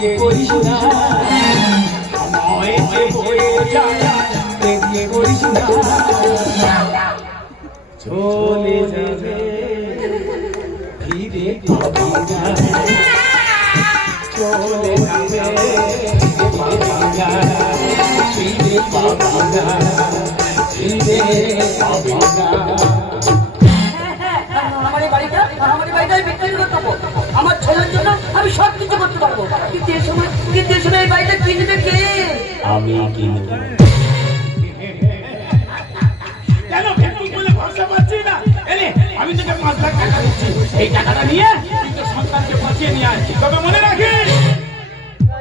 দেরি করিস না সময় যে বয়ে যায় দেরি করিস না চলে যাবে ফিরে পাবি না চলে যাবে পাবি না ফিরে পাবি আমি সব কিছু করতে পারব। কিন্তু এই সময় কিন্তু এই সময় এই বাড়িটা কিনবে কে? আমি কিনব। কেন বলে ভরসা পাচ্ছি না? এলে আমি তোকে পাঁচ লাখ টাকা দিচ্ছি। এই টাকাটা নিয়ে তোর সন্তানকে বাঁচিয়ে নিয়ে আয়। তবে মনে রাখিস।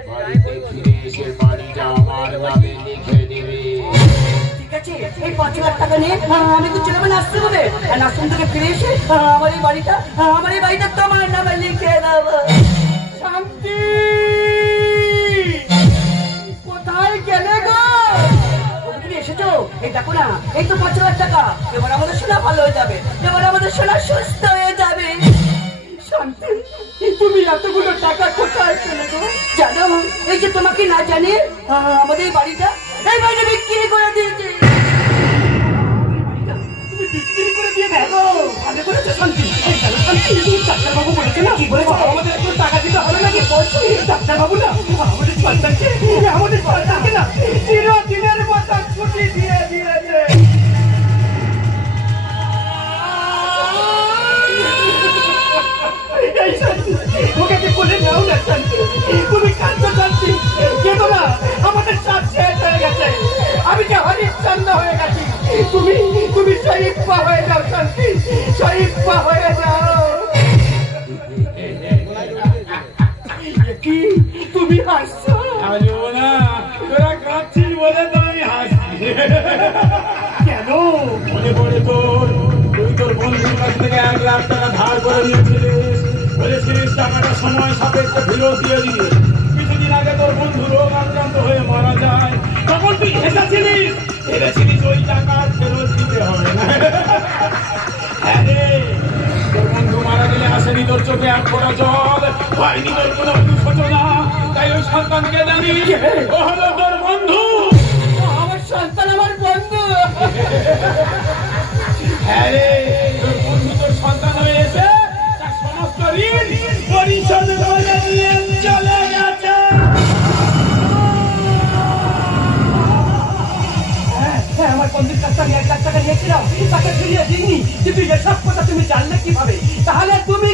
বাড়িতে ফিরে এসে বাড়িটা আমার নামে লিখে দিবি। ঠিক আছে এই পাঁচ লাখ টাকা নিয়ে আহ, আমি তো চলে নাচতে হবে আর থেকে ফিরে এসে আমার এই বাড়িটা আমার এই বাড়িটা তোমার নামে লিখে এবার আমাদের সোনা ভালো হয়ে যাবে। এবার আমাদের সোনা সুস্থ হয়ে যাবে। শান্তি। তুমি এতগুলো টাকা কোথায় চলে গো? জানো এই যে তোমাকে না জানি আমাদের বাড়িটা এই বাড়িটা বিক্রি করে দিয়েছে। বিক্রি করে দিয়ে দেখো ভালো করেছ শান্তি? এই দেখো, শান্তি ডাক্তারবাবু বলেছে না? কি বলেছে? আমাদের একটু টাকা দিতে হবে নাকি? বলছি ডাক্তারবাবু না? আমাদের সন্তানকে আমাদের সন্তানকে না চিরদিনের মতো ছুটি দিয়ে দিয়েছে ওকে কি বলে নাও না শান্তি। তুমি কাঁদছো শান্তি। কেঁদো না। আমাদের সব শেষ হয়ে গেছে। আমি যে হরিশ্চন্দ্র হয়ে গেছি। তুমি তুমি শরীফা হয়ে যাও শান্তি। শরীফা হয়ে যাও। কি? তুমি হাসছো? হাসবো না তোরা কাঁদছিস বলে তো আমি হাসছি। কেন? মনে পড়ে তোর তুই তোর বন্ধুর কাছ থেকে এক লাখ টাকা ধার করে নিয়েছিলিস। বলেছিলিস টাকাটা সময় সাপেক্ষে ফেরত দিয়ে দিবি কিছুদিন আগে তোর বন্ধু রোগ আক্রান্ত হয়ে মারা যায়। তখন তুই হেসেছিলিস হেরেছিলিস ওই টাকা ফেরত দিতে হবে না। হ্যাঁ রে, তোর বন্ধু মারা গেলে আসেনি তোর চোখে এক ফোঁটা জল। হয়নি তোর কোনো অনুশোচনা। তাই ওই সন্তানকে জানি ও হলো তোর বন্ধু। আমার সন্তান আমার বন্ধু। হ্যাঁ কিন্তু এসব কথা তুমি জানলে কীভাবে? তাহলে তুমি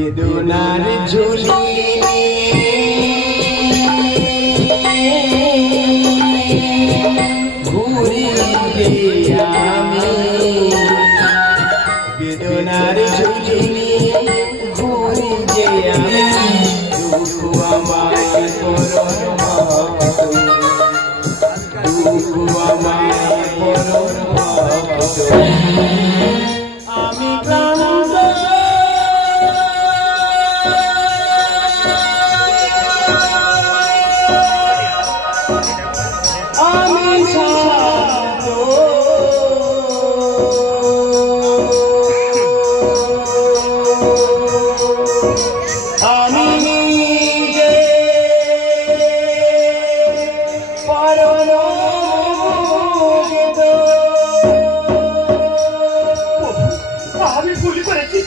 বেদনার ঝুলি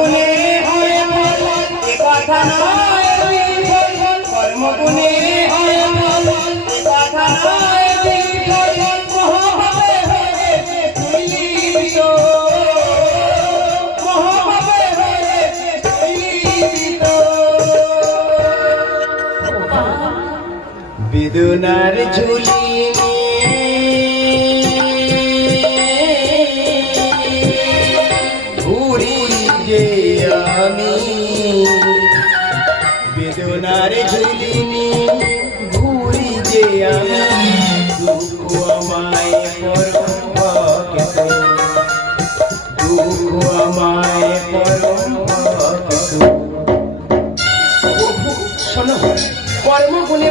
কর্মগুণে হয় ফল, এ কথা নয় বিফল। কর্মগুণে হয় ফল, এ কথা নয় বিফল। মহাভাবে হয়েছে তুলিত। মহাভাবে হয়েছে তুলিত। বেদনার ঝুলি আমি। বেদনার ঝুলি ঘুরি যে আমি। দুঃখ আমায় ভক্ত। দুঃখ আমায়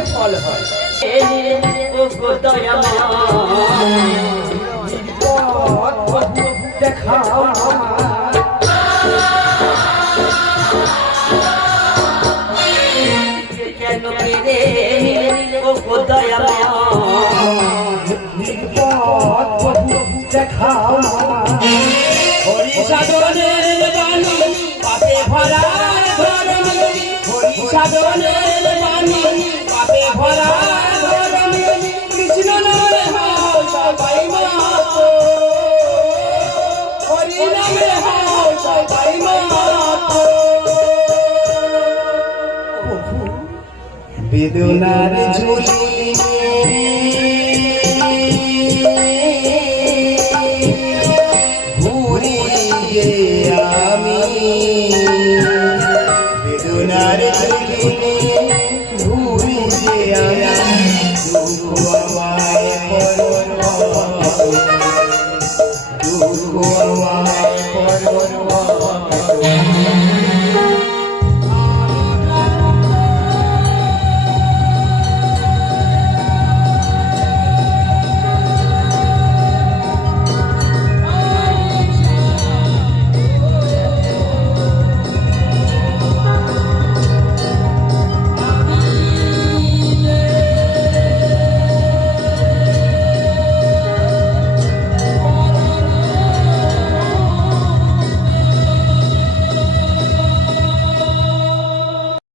ফল হয়। ও ও বেদনার ঝুলি